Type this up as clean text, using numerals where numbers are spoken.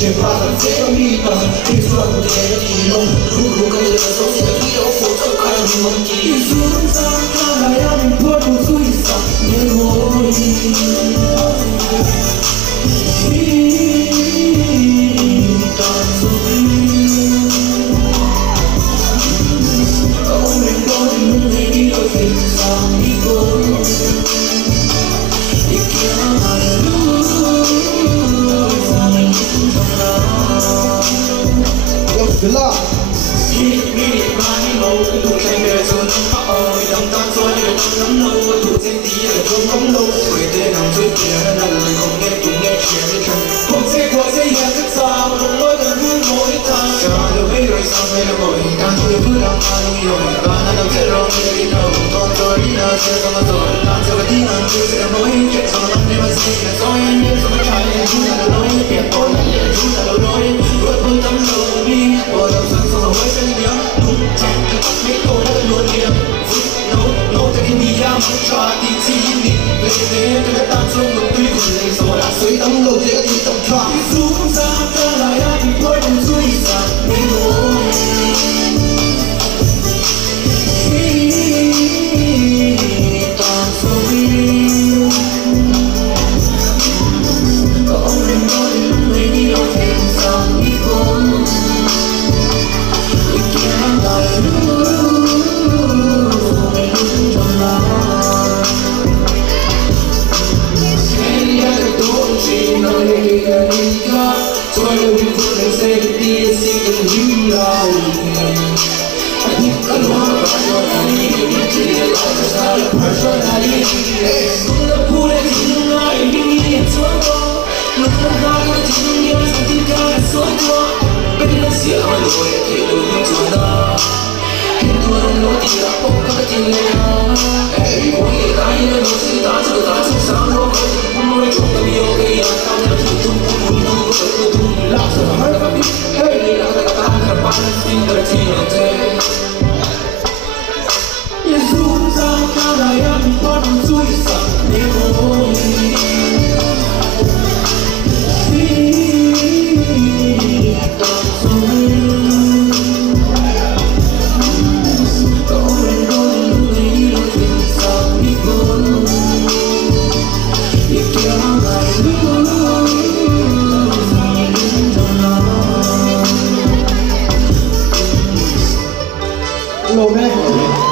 Chuyện ba lần dễ có nghi ngờ đi xuân để nó đi lông rủ cái lửa sống thì cái video phụ cho ai mình mong chỉ xuống ra ta lại ăn thua đủ suy sập như hồi toàn rồi ông mình có thì lúc này đi đôi tình sao đi cô đi kia mà Good luck. Hit me, money low, tụ thành đời rồi nâng phá ơi, đâm tan xóa như nắm lâu, tụ trên tí ở trong không lâu, bởi tên nằm dưới kia nằm lời không nghe tụ nghe chuyện như thần, không sẽ qua sẽ hiện rất xa, một lối gần hướng mỗi thang, trả lời với rồi sao phải là bởi, càng tôi cứ đang hoa đi rồi, và nó nằm chết rồi như đi đầu, con tôi đi nào sẽ không có rồi, tan cho cái tí nằm tôi sẽ làm nói chuyện sao nó nên mà xin là rồi anh biết sao mà trái nên chúng ta đâu nói, biệt tôi là nhẹ chúng ta đâu nói, vượt vương tấm lâu đi, bỏ đầu sang sau mới sẽ nhớ, đúng chẳng cái tóc mấy tôi đã luôn niềm, nấu tới đi ra mất cho thì chi đi, về tôi đã tan xuống một tuy của mình rồi đã suy tấm lâu thì đi tầm thoáng, xuống ra ta lại ăn tôi đừng suy sạc đi thôi. Hello, man.